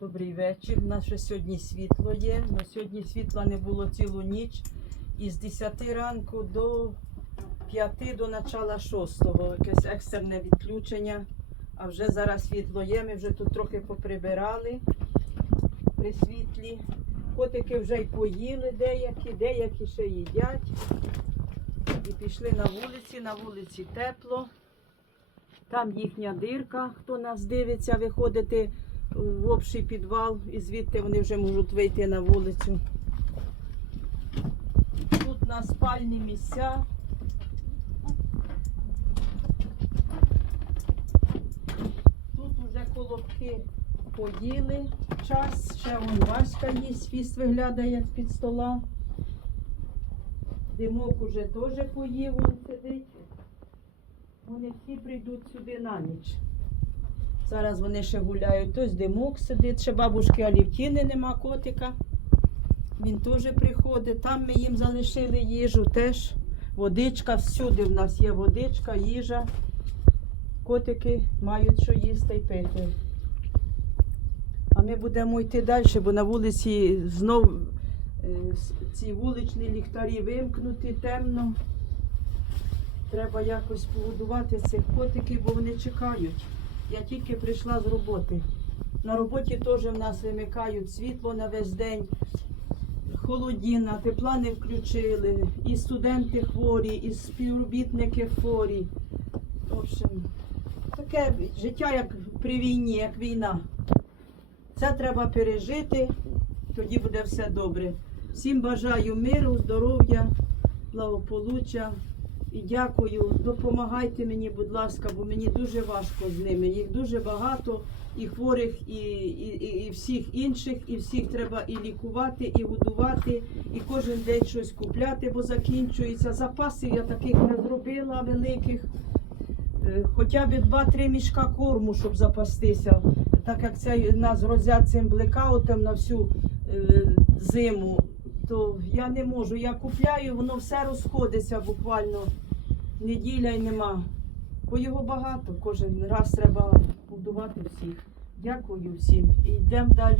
Добрий вечір. Ще сьогодні світло є. але сьогодні світла не було цілу ніч. І з 10 ранку до 5 до начала 6. Якесь екстерне відключення. А вже зараз світло є. Ми вже тут трохи поприбирали при світлі. Котики вже й поїли деякі, деякі ще їдять. І пішли на вулиці. На вулиці тепло. Там їхня дирка, хто нас дивиться, виходити в общий підвал і звідти вони вже можуть вийти на вулицю. Тут на спальні місця. Тут вже колобки поїли час, ще вон Васька їсть, фіст виглядає з-під стола. Димок уже теж поїв, він сидить. Вони всі прийдуть сюди на ніч. Зараз вони ще гуляють. Хтось димок сидить, ще бабушки Алівтіни нема котика. Він теж приходить. Там ми їм залишили їжу теж. Водичка, всюди в нас є водичка, їжа. Котики мають що їсти і пити. А ми будемо йти далі, бо на вулиці знов е, ці вуличні ліхтарі вимкнуті, темно. Треба якось погодувати цих котиків, бо вони чекають. Я тільки прийшла з роботи. На роботі теж в нас вимикають світло на весь день, холодіна, тепла не включили, і студенти хворі, і співробітники хворі. В общем, таке життя, як при війні, як війна. Це треба пережити, тоді буде все добре. Всім бажаю миру, здоров'я, благополуччя. Дякую. Допомагайте мені, будь ласка, бо мені дуже важко з ними. Їх дуже багато, і хворих, і, і, і, і всіх інших, і всіх треба і лікувати, і годувати, і кожен день щось купляти, бо закінчується. Запасів я таких не зробила великих. Е, Хоча б 2-3 мішка корму, щоб запастися. Так як це нас грозять цим блекаутом на всю е, зиму, то я не можу. Я купляю, воно все розходиться буквально неділя й нема. Бо його багато, кожен раз треба будувати всіх. Дякую всім і йдемо далі.